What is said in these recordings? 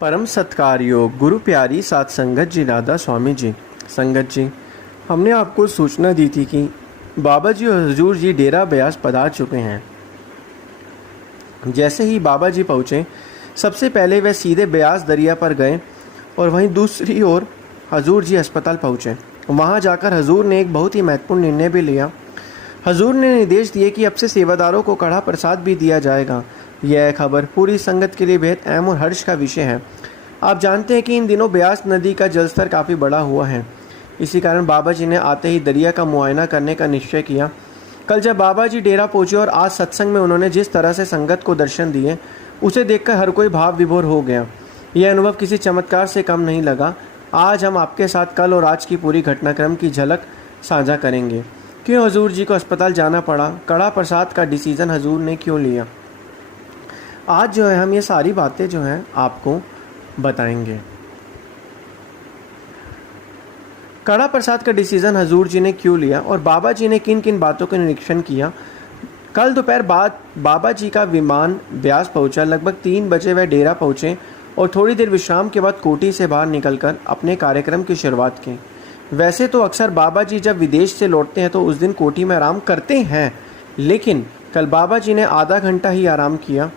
परम सत्कार योग गुरु प्यारी सात संगत जी राधा स्वामी जी। संगत जी, हमने आपको सूचना दी थी कि बाबा जी और हजूर जी डेरा ब्यास पधार चुके हैं। जैसे ही बाबा जी पहुँचे, सबसे पहले वे सीधे ब्यास दरिया पर गए और वहीं दूसरी ओर हजूर जी अस्पताल पहुँचे। वहाँ जाकर हजूर ने एक बहुत ही महत्वपूर्ण निर्णय भी लिया। हजूर ने निर्देश दिए कि अब से सेवादारों को कड़ा प्रसाद भी दिया जाएगा। यह खबर पूरी संगत के लिए बेहद अहम और हर्ष का विषय है। आप जानते हैं कि इन दिनों ब्यास नदी का जलस्तर काफ़ी बढ़ा हुआ है। इसी कारण बाबा जी ने आते ही दरिया का मुआयना करने का निश्चय किया। कल जब बाबा जी डेरा पहुंचे और आज सत्संग में उन्होंने जिस तरह से संगत को दर्शन दिए, उसे देखकर हर कोई भाव विभोर हो गया। यह अनुभव किसी चमत्कार से कम नहीं लगा। आज हम आपके साथ कल और आज की पूरी घटनाक्रम की झलक साझा करेंगे। क्यों हजूर जी को अस्पताल जाना पड़ा, कड़ा प्रसाद का डिसीजन हजूर ने क्यों लिया, आज जो है हम ये सारी बातें जो हैं आपको बताएंगे। कड़ा प्रसाद का डिसीजन हजूर जी ने क्यों लिया और बाबा जी ने किन किन बातों का निरीक्षण किया। कल दोपहर बाद बाबा जी का विमान ब्यास पहुंचा। लगभग 3 बजे वह डेरा पहुंचे और थोड़ी देर विश्राम के बाद कोठी से बाहर निकलकर अपने कार्यक्रम की शुरुआत की। वैसे तो अक्सर बाबा जी जब विदेश से लौटते हैं तो उस दिन कोठी में आराम करते हैं, लेकिन कल बाबा जी ने आधा घंटा ही आराम किया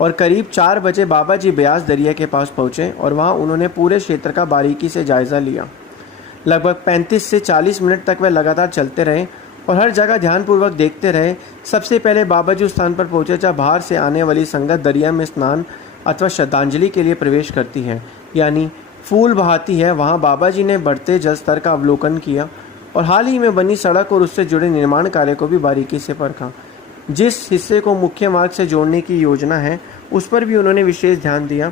और करीब 4 बजे बाबा जी ब्यास दरिया के पास पहुँचे और वहाँ उन्होंने पूरे क्षेत्र का बारीकी से जायज़ा लिया। लगभग 35 से 40 मिनट तक वे लगातार चलते रहे और हर जगह ध्यानपूर्वक देखते रहे। सबसे पहले बाबा जी उस स्थान पर पहुँचे जहाँ बाहर से आने वाली संगत दरिया में स्नान अथवा श्रद्धांजलि के लिए प्रवेश करती है, यानी फूल बहाती है। वहाँ बाबा जी ने बढ़ते जल स्तर का अवलोकन किया और हाल ही में बनी सड़क और उससे जुड़े निर्माण कार्य को भी बारीकी से परखा। जिस हिस्से को मुख्य मार्ग से जोड़ने की योजना है उस पर भी उन्होंने विशेष ध्यान दिया।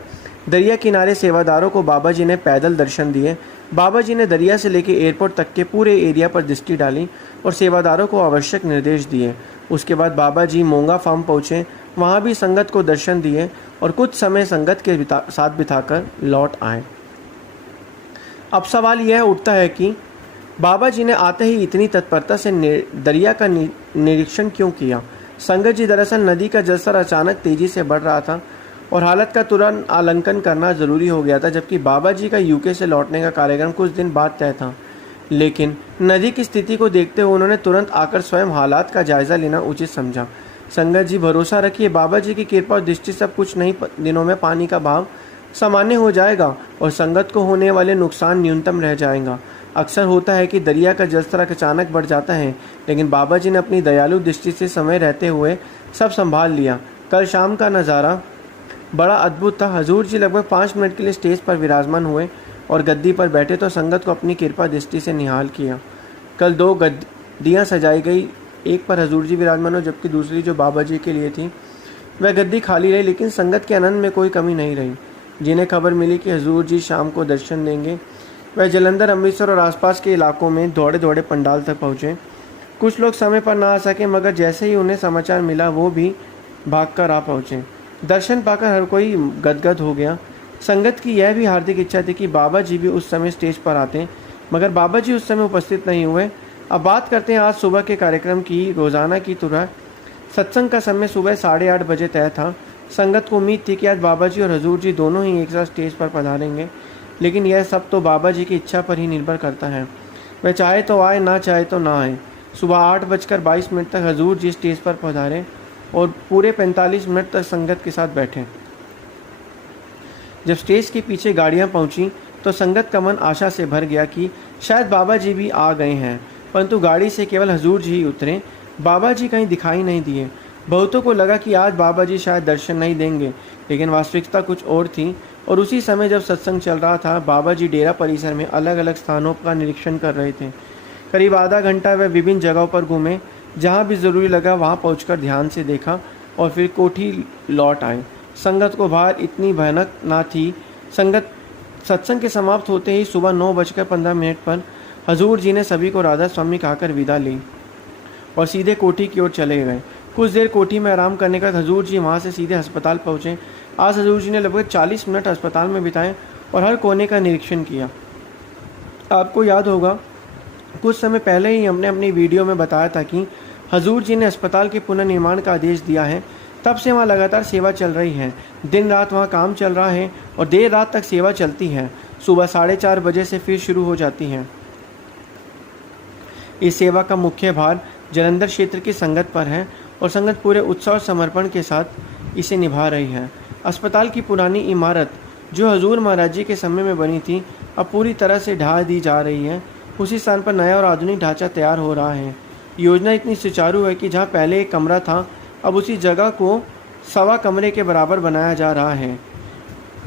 दरिया किनारे सेवादारों को बाबा जी ने पैदल दर्शन दिए। बाबा जी ने दरिया से लेकर एयरपोर्ट तक के पूरे एरिया पर दृष्टि डाली और सेवादारों को आवश्यक निर्देश दिए। उसके बाद बाबा जी मोंगा फार्म पहुँचे, वहाँ भी संगत को दर्शन दिए और कुछ समय संगत के साथ बिताकर लौट आए। अब सवाल यह उठता है कि बाबा जी ने आते ही इतनी तत्परता से दरिया का निरीक्षण क्यों किया। संगत जी, दरअसल नदी का जलस्तर अचानक तेजी से बढ़ रहा था और हालत का तुरंत आकलन करना ज़रूरी हो गया था, जबकि बाबा जी का यूके से लौटने का कार्यक्रम कुछ दिन बाद तय था। लेकिन नदी की स्थिति को देखते हुए उन्होंने तुरंत आकर स्वयं हालात का जायज़ा लेना उचित समझा। संगत जी, भरोसा रखिए, बाबा जी की कृपा और दृष्टि सब कुछ नहीं दिनों में पानी का भाव सामान्य हो जाएगा और संगत को होने वाले नुकसान न्यूनतम रह जाएगा। अक्सर होता है कि दरिया का जलस्तर अचानक बढ़ जाता है, लेकिन बाबा जी ने अपनी दयालु दृष्टि से समय रहते हुए सब संभाल लिया। कल शाम का नज़ारा बड़ा अद्भुत था। हजूर जी लगभग 5 मिनट के लिए स्टेज पर विराजमान हुए और गद्दी पर बैठे तो संगत को अपनी कृपा दृष्टि से निहाल किया। कल 2 गद्दियाँ सजाई गई, एक पर हजूर जी विराजमान हो जबकि दूसरी जो बाबा जी के लिए थी वह गद्दी खाली रही, लेकिन संगत के आनंद में कोई कमी नहीं रही। जिन्हें खबर मिली कि हजूर जी शाम को दर्शन देंगे, वह जलंधर, अमृतसर और आसपास के इलाकों में दौड़े दौड़े पंडाल तक पहुँचे। कुछ लोग समय पर ना आ सके, मगर जैसे ही उन्हें समाचार मिला वो भी भागकर आ पहुँचे। दर्शन पाकर हर कोई गदगद हो गया। संगत की यह भी हार्दिक इच्छा थी कि बाबा जी भी उस समय स्टेज पर आते, मगर बाबा जी उस समय उपस्थित नहीं हुए। अब बात करते हैं आज सुबह के कार्यक्रम की। रोज़ाना की तरह सत्संग का समय सुबह 8:30 बजे तय था। संगत को उम्मीद थी कि आज बाबा जी और हजूर जी दोनों ही एक साथ स्टेज पर पधारेंगे, लेकिन यह सब तो बाबा जी की इच्छा पर ही निर्भर करता है। वह चाहे तो आए, ना चाहे तो ना आए। सुबह 8:22 तक हजूर जी स्टेज पर पधारे और पूरे 45 मिनट तक संगत के साथ बैठे। जब स्टेज के पीछे गाड़ियां पहुंची तो संगत का मन आशा से भर गया कि शायद बाबा जी भी आ गए हैं, परंतु गाड़ी से केवल हजूर जी ही उतरे। बाबा जी कहीं दिखाई नहीं दिए। बहुतों को लगा कि आज बाबा जी शायद दर्शन नहीं देंगे, लेकिन वास्तविकता कुछ और थी। और उसी समय जब सत्संग चल रहा था, बाबा जी डेरा परिसर में अलग अलग स्थानों का निरीक्षण कर रहे थे। करीब आधा घंटा वह विभिन्न जगहों पर घूमे। जहाँ भी ज़रूरी लगा वहाँ पहुंचकर ध्यान से देखा और फिर कोठी लौट आए। संगत को बाहर इतनी भयानक ना थी। सत्संग के समाप्त होते ही सुबह 9:15 पर हजूर जी ने सभी को राधा स्वामी कहकर विदा ली और सीधे कोठी की ओर चले गए। कुछ देर कोठी में आराम करने के बाद हजूर जी वहाँ से सीधे अस्पताल पहुँचे। आज हजूर जी ने लगभग 40 मिनट अस्पताल में बिताए और हर कोने का निरीक्षण किया। आपको याद होगा कुछ समय पहले ही हमने अपनी वीडियो में बताया था कि हजूर जी ने अस्पताल के पुनर्निर्माण का आदेश दिया है। तब से वहाँ लगातार सेवा चल रही है। दिन रात वहाँ काम चल रहा है और देर रात तक सेवा चलती है। सुबह 4:30 बजे से फिर शुरू हो जाती है। इस सेवा का मुख्य भार जलंधर क्षेत्र की संगत पर है और संगत पूरे उत्साह और समर्पण के साथ इसे निभा रही है। अस्पताल की पुरानी इमारत जो हजूर महाराज जी के समय में बनी थी, अब पूरी तरह से ढा दी जा रही है। उसी स्थान पर नया और आधुनिक ढांचा तैयार हो रहा है। योजना इतनी सुचारू है कि जहाँ पहले एक कमरा था, अब उसी जगह को 1.25 कमरे के बराबर बनाया जा रहा है।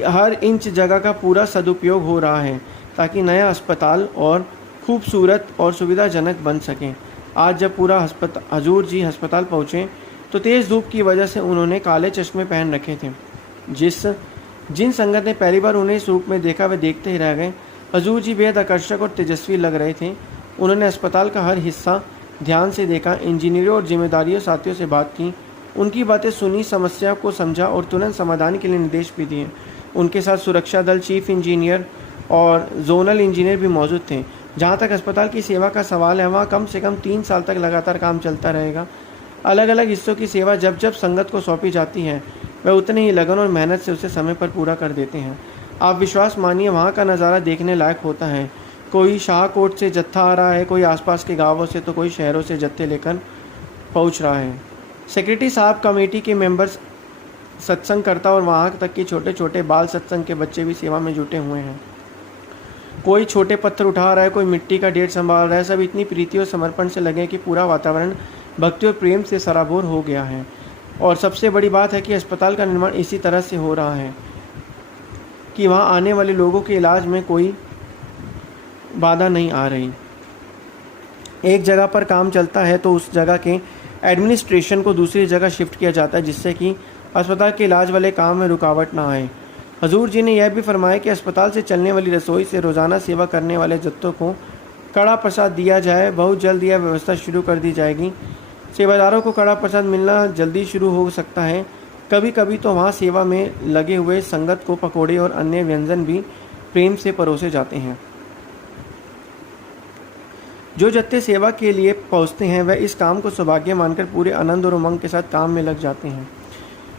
हर इंच जगह का पूरा सदुपयोग हो रहा है ताकि नया अस्पताल और खूबसूरत और सुविधाजनक बन सके। आज जब पूरा हजूर जी अस्पताल पहुँचे तो तेज़ धूप की वजह से उन्होंने काले चश्मे पहन रखे थे। जिन संगत ने पहली बार उन्हें इस रूप में देखा वे देखते ही रह गए। हजूर जी बेहद आकर्षक और तेजस्वी लग रहे थे। उन्होंने अस्पताल का हर हिस्सा ध्यान से देखा, इंजीनियरों और जिम्मेदारियों साथियों से बात की, उनकी बातें सुनी, समस्या को समझा और तुरंत समाधान के लिए निर्देश भी दिए। उनके साथ सुरक्षा दल, चीफ इंजीनियर और जोनल इंजीनियर भी मौजूद थे। जहाँ तक अस्पताल की सेवा का सवाल है, वहाँ कम से कम 3 साल तक लगातार काम चलता रहेगा। अलग अलग हिस्सों की सेवा जब जब संगत को सौंपी जाती है, वह उतने ही लगन और मेहनत से उसे समय पर पूरा कर देते हैं। आप विश्वास मानिए, वहाँ का नज़ारा देखने लायक होता है। कोई शाहकोट से जत्था आ रहा है, कोई आसपास के गांवों से, तो कोई शहरों से जत्थे लेकर पहुँच रहा है। सेक्रेटरी साहब, कमेटी के मेंबर्स, सत्संग करता और वहाँ तक कि छोटे छोटे बाल सत्संग के बच्चे भी सेवा में जुटे हुए हैं। कोई छोटे पत्थर उठा रहा है, कोई मिट्टी का ढेर संभाल रहा है। सब इतनी प्रीति और समर्पण से लगे कि पूरा वातावरण भक्ति और प्रेम से सराबोर हो गया है। और सबसे बड़ी बात है कि अस्पताल का निर्माण इसी तरह से हो रहा है कि वहाँ आने वाले लोगों के इलाज में कोई बाधा नहीं आ रही। एक जगह पर काम चलता है तो उस जगह के एडमिनिस्ट्रेशन को दूसरी जगह शिफ्ट किया जाता है, जिससे कि अस्पताल के इलाज वाले काम में रुकावट ना आए। हजूर जी ने यह भी फरमाया कि अस्पताल से चलने वाली रसोई से रोज़ाना सेवा करने वाले जत्थों को कड़ा प्रसाद दिया जाए। बहुत जल्द यह व्यवस्था शुरू कर दी जाएगी। सेवादारों को कड़ा प्रसाद मिलना जल्दी शुरू हो सकता है। कभी कभी तो वहाँ सेवा में लगे हुए संगत को पकोड़े और अन्य व्यंजन भी प्रेम से परोसे जाते हैं। जो जत्थे सेवा के लिए पहुँचते हैं वह इस काम को सौभाग्य मानकर पूरे आनंद और उमंग के साथ काम में लग जाते हैं।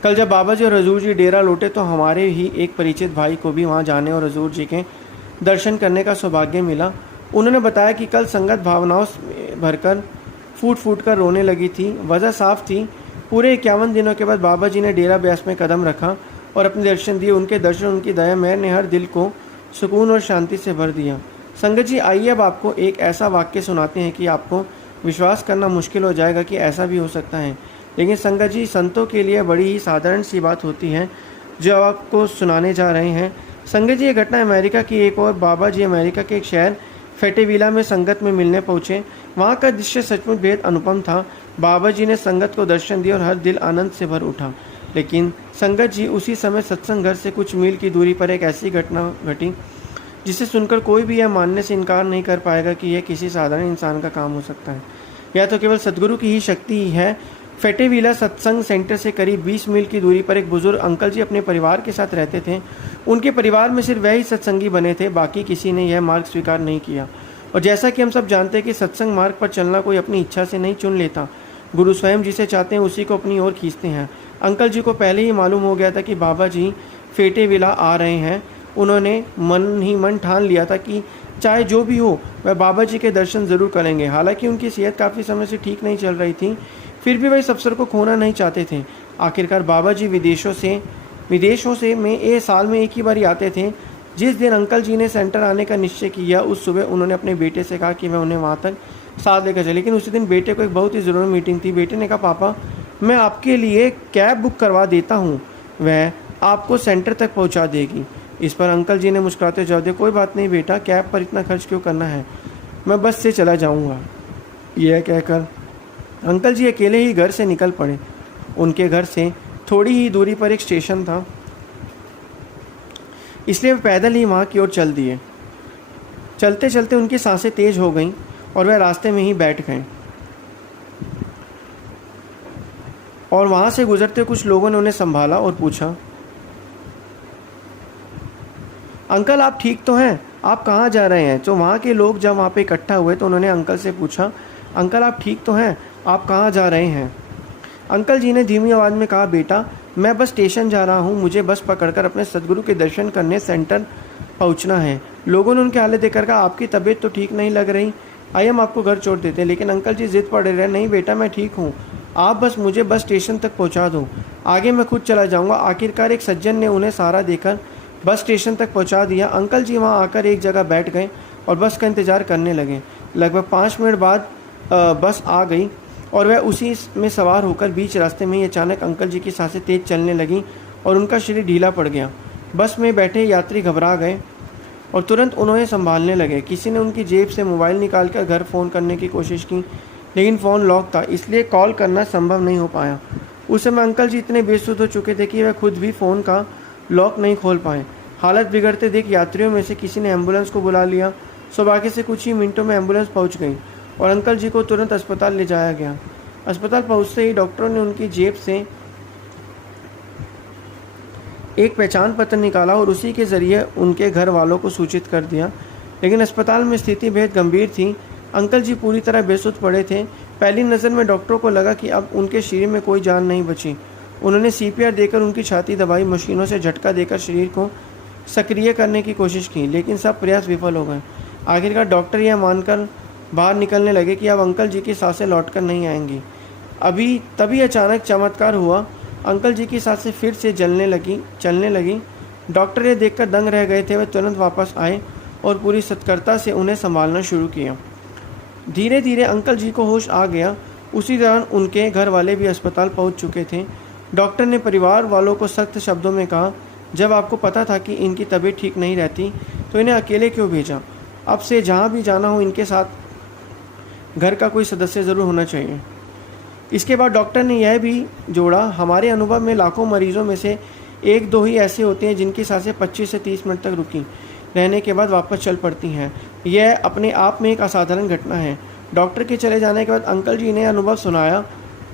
कल जब बाबा जी और हजूर जी डेरा लौटे तो हमारे ही एक परिचित भाई को भी वहाँ जाने और हजूर जी के दर्शन करने का सौभाग्य मिला। उन्होंने बताया कि कल संगत भावनाओं में भरकर फूट फूट कर रोने लगी थी। वजह साफ थी, पूरे 51 दिनों के बाद बाबा जी ने डेरा ब्यास में कदम रखा और अपने दर्शन दिए। उनके दर्शन, उनकी दया मेहर ने हर दिल को सुकून और शांति से भर दिया। संगत जी, आइए अब आपको एक ऐसा वाक्य सुनाते हैं कि आपको विश्वास करना मुश्किल हो जाएगा कि ऐसा भी हो सकता है। लेकिन संगत जी, संतों के लिए बड़ी ही साधारण सी बात होती है जो आपको सुनाने जा रहे हैं। संगत जी, ये घटना अमेरिका की एक और। बाबा जी अमेरिका के एक शहर फेटेविला में संगत में मिलने पहुँचे। वहाँ का दृश्य सचमुच बेहद अनुपम था। बाबा जी ने संगत को दर्शन दिए और हर दिल आनंद से भर उठा। लेकिन संगत जी, उसी समय सत्संग घर से कुछ मील की दूरी पर एक ऐसी घटना घटी जिसे सुनकर कोई भी यह मानने से इनकार नहीं कर पाएगा कि यह किसी साधारण इंसान का काम हो सकता है। यह तो केवल सदगुरु की ही शक्ति ही है। फेटेविला सत्संग सेंटर से करीब 20 मील की दूरी पर एक बुजुर्ग अंकल जी अपने परिवार के साथ रहते थे। उनके परिवार में सिर्फ वह ही सत्संगी बने थे, बाकी किसी ने यह मार्ग स्वीकार नहीं किया। और जैसा कि हम सब जानते हैं कि सत्संग मार्ग पर चलना कोई अपनी इच्छा से नहीं चुन लेता। गुरु स्वयं जिसे चाहते हैं उसी को अपनी ओर खींचते हैं। अंकल जी को पहले ही मालूम हो गया था कि बाबा जी फेटेविला आ रहे हैं। उन्होंने मन ही मन ठान लिया था कि चाहे जो भी हो वह बाबा जी के दर्शन ज़रूर करेंगे। हालांकि उनकी सेहत काफ़ी समय से ठीक नहीं चल रही थी, फिर भी वह इस अवसर को खोना नहीं चाहते थे। आखिरकार बाबा जी विदेशों से में साल में एक ही बार आते थे। जिस दिन अंकल जी ने सेंटर आने का निश्चय किया, उस सुबह उन्होंने अपने बेटे से कहा कि वह उन्हें वहाँ तक साथ लेकर चले। लेकिन उसी दिन बेटे को एक बहुत ही ज़रूरी मीटिंग थी। बेटे ने कहा, पापा मैं आपके लिए कैब बुक करवा देता हूँ, वह आपको सेंटर तक पहुँचा देगी। इस पर अंकल जी ने मुस्कुराते जवाब दिया, कोई बात नहीं बेटा, कैब पर इतना खर्च क्यों करना है, मैं बस से चला जाऊँगा। यह कहकर अंकल जी अकेले ही घर से निकल पड़े। उनके घर से थोड़ी ही दूरी पर एक स्टेशन था, इसलिए वे पैदल ही वहाँ की ओर चल दिए। चलते चलते उनकी सांसें तेज हो गईं और वह रास्ते में ही बैठ गए। और वहाँ से गुजरते कुछ लोगों ने उन्हें संभाला और पूछा, अंकल आप ठीक तो हैं, आप कहाँ जा रहे हैं? तो वहाँ के लोग जब वहाँ पे इकट्ठा हुए तो उन्होंने अंकल से पूछा, अंकल आप ठीक तो हैं, आप कहाँ जा रहे हैं? अंकल जी ने धीमी आवाज़ में कहा, बेटा मैं बस स्टेशन जा रहा हूँ, मुझे बस पकड़कर अपने सदगुरु के दर्शन करने सेंटर पहुँचना है। लोगों ने उनके हालत देखकर कहा, आपकी तबीयत तो ठीक नहीं लग रही, आइए हम आपको घर छोड़ देते हैं। लेकिन अंकल जी जिद पड़े रहे, नहीं बेटा मैं ठीक हूँ, आप बस मुझे बस स्टेशन तक पहुँचा दो, आगे मैं खुद चला जाऊँगा। आखिरकार एक सज्जन ने उन्हें सहारा देकर बस स्टेशन तक पहुँचा दिया। अंकल जी वहाँ आकर एक जगह बैठ गए और बस का इंतज़ार करने लगे। लगभग 5 मिनट बाद बस आ गई और वह उसी में सवार होकर बीच रास्ते में ही अचानक अंकल जी की सांसें तेज चलने लगीं और उनका शरीर ढीला पड़ गया। बस में बैठे यात्री घबरा गए और तुरंत उन्हें संभालने लगे। किसी ने उनकी जेब से मोबाइल निकालकर घर फ़ोन करने की कोशिश की, लेकिन फ़ोन लॉक था, इसलिए कॉल करना संभव नहीं हो पाया। उस समय अंकल जी इतने बेसुध हो चुके थे कि वह खुद भी फ़ोन का लॉक नहीं खोल पाए। हालत बिगड़ते देख यात्रियों में से किसी ने एम्बुलेंस को बुला लिया। सौभाग्य से कुछ ही मिनटों में एम्बुलेंस पहुंच गई और अंकल जी को तुरंत अस्पताल ले जाया गया। अस्पताल पहुंचते ही डॉक्टरों ने उनकी जेब से एक पहचान पत्र निकाला और उसी के ज़रिए उनके घर वालों को सूचित कर दिया। लेकिन अस्पताल में स्थिति बेहद गंभीर थी। अंकल जी पूरी तरह बेसुध पड़े थे। पहली नज़र में डॉक्टरों को लगा कि अब उनके शरीर में कोई जान नहीं बची। उन्होंने CPR देकर उनकी छाती दबाई, मशीनों से झटका देकर शरीर को सक्रिय करने की कोशिश की, लेकिन सब प्रयास विफल हो गए। आखिरकार डॉक्टर यह मानकर बाहर निकलने लगे कि अब अंकल जी की सांसें लौटकर नहीं आएंगी। तभी अचानक चमत्कार हुआ, अंकल जी की सांसें फिर से चलने लगी। डॉक्टर ये देखकर दंग रह गए थे। वे तुरंत वापस आए और पूरी सतर्कता से उन्हें संभालना शुरू किया। धीरे धीरे अंकल जी को होश आ गया। उसी दौरान उनके घर वाले भी अस्पताल पहुंच चुके थे। डॉक्टर ने परिवार वालों को सख्त शब्दों में कहा, जब आपको पता था कि इनकी तबीयत ठीक नहीं रहती तो इन्हें अकेले क्यों भेजा? अब से जहाँ भी जाना हो इनके साथ घर का कोई सदस्य ज़रूर होना चाहिए। इसके बाद डॉक्टर ने यह भी जोड़ा, हमारे अनुभव में लाखों मरीजों में से 1-2 ही ऐसे होते हैं जिनकी सांसें 25 से 30 मिनट तक रुकी रहने के बाद वापस चल पड़ती हैं। यह अपने आप में एक असाधारण घटना है। डॉक्टर के चले जाने के बाद अंकल जी ने अनुभव सुनाया।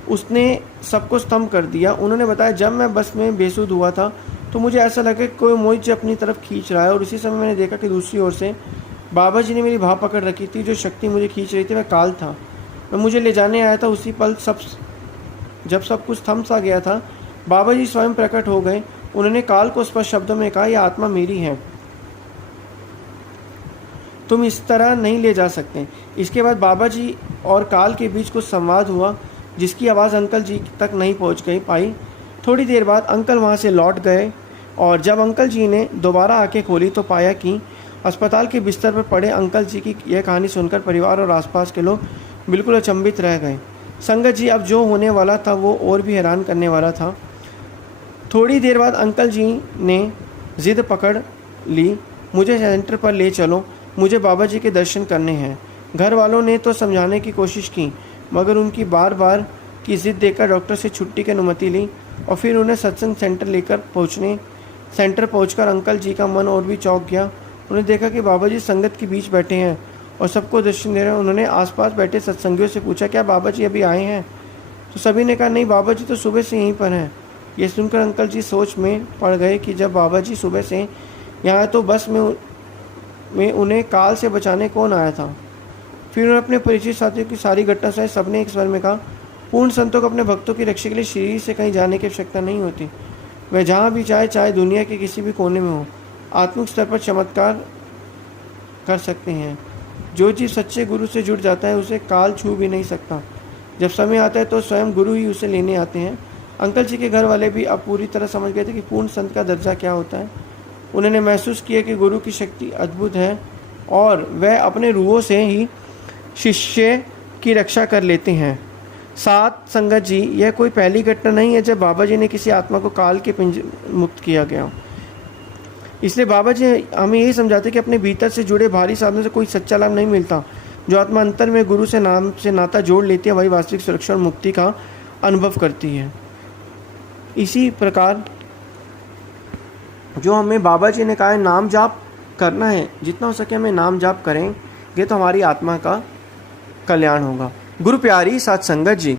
उसने सबको स्तंभ कर दिया। उन्होंने बताया, जब मैं बस में बेसुध हुआ था तो मुझे ऐसा लगा कि कोई मुझे अपनी तरफ खींच रहा है और उसी समय मैंने देखा कि दूसरी ओर से बाबा जी ने मेरी भाव पकड़ रखी थी। जो शक्ति मुझे खींच रही थी वह काल था। मैं मुझे ले जाने आया था। उसी पल जब सब कुछ थम सा गया था, बाबा जी स्वयं प्रकट हो गए। उन्होंने काल को स्पष्ट शब्दों में कहा, यह आत्मा मेरी है, तुम इस तरह नहीं ले जा सकते। इसके बाद बाबा जी और काल के बीच कुछ संवाद हुआ जिसकी आवाज़ अंकल जी तक नहीं पहुंच पाई। थोड़ी देर बाद अंकल वहां से लौट गए और जब अंकल जी ने दोबारा आंखें खोली तो पाया कि अस्पताल के बिस्तर पर पड़े अंकल जी की यह कहानी सुनकर परिवार और आसपास के लोग बिल्कुल अचंभित रह गए। संगत जी, अब जो होने वाला था वो और भी हैरान करने वाला था। थोड़ी देर बाद अंकल जी ने जिद पकड़ ली, मुझे सेंटर पर ले चलो, मुझे बाबा जी के दर्शन करने हैं। घर वालों ने तो समझाने की कोशिश की, मगर उनकी बार बार की जिद देखकर डॉक्टर से छुट्टी की अनुमति ली और फिर उन्हें सत्संग सेंटर पहुंचकर अंकल जी का मन और भी चौंक गया। उन्हें देखा कि बाबा जी संगत के बीच बैठे हैं और सबको दर्शन दे रहे हैं। उन्होंने आसपास बैठे सत्संगियों से पूछा, क्या बाबा जी अभी आए हैं? तो सभी ने कहा, नहीं, बाबा जी तो सुबह से यहीं पर हैं। ये सुनकर अंकल जी सोच में पड़ गए कि जब बाबा जी सुबह से यहाँ तो बस में उन्हें काल से बचाने कौन आया था? फिर उन्होंने अपने परिचित साथियों की सारी घटना सुनाई। सबने एक स्वर में कहा, पूर्ण संतों को अपने भक्तों की रक्षा के लिए शरीर से कहीं जाने की आवश्यकता नहीं होती। वह जहाँ भी चाहे दुनिया के किसी भी कोने में हो, आत्मिक स्तर पर चमत्कार कर सकते हैं। जो जीव सच्चे गुरु से जुड़ जाता है उसे काल छू भी नहीं सकता। जब समय आता है तो स्वयं गुरु ही उसे लेने आते हैं। अंकल जी के घर वाले भी अब पूरी तरह समझ गए थे कि पूर्ण संत का दर्जा क्या होता है। उन्होंने महसूस किया कि गुरु की शक्ति अद्भुत है और वह अपने रूहों से ही शिष्य की रक्षा कर लेते हैं। साथ संगत जी, यह कोई पहली घटना नहीं है जब बाबा जी ने किसी आत्मा को काल के पिंजरे मुक्त किया गया। इसलिए बाबा जी हमें यही समझाते कि अपने भीतर से जुड़े भारी साधनों से कोई सच्चा लाभ नहीं मिलता। जो आत्मा अंतर में गुरु से नाता जोड़ लेती है वही वास्तविक सुरक्षा और मुक्ति का अनुभव करती है। इसी प्रकार जो हमें बाबा जी ने कहा है नाम जाप करना है, जितना हो सके हमें नाम जाप करेंगे तो हमारी आत्मा का कल्याण होगा। गुरु प्यारी साथ संगत जी।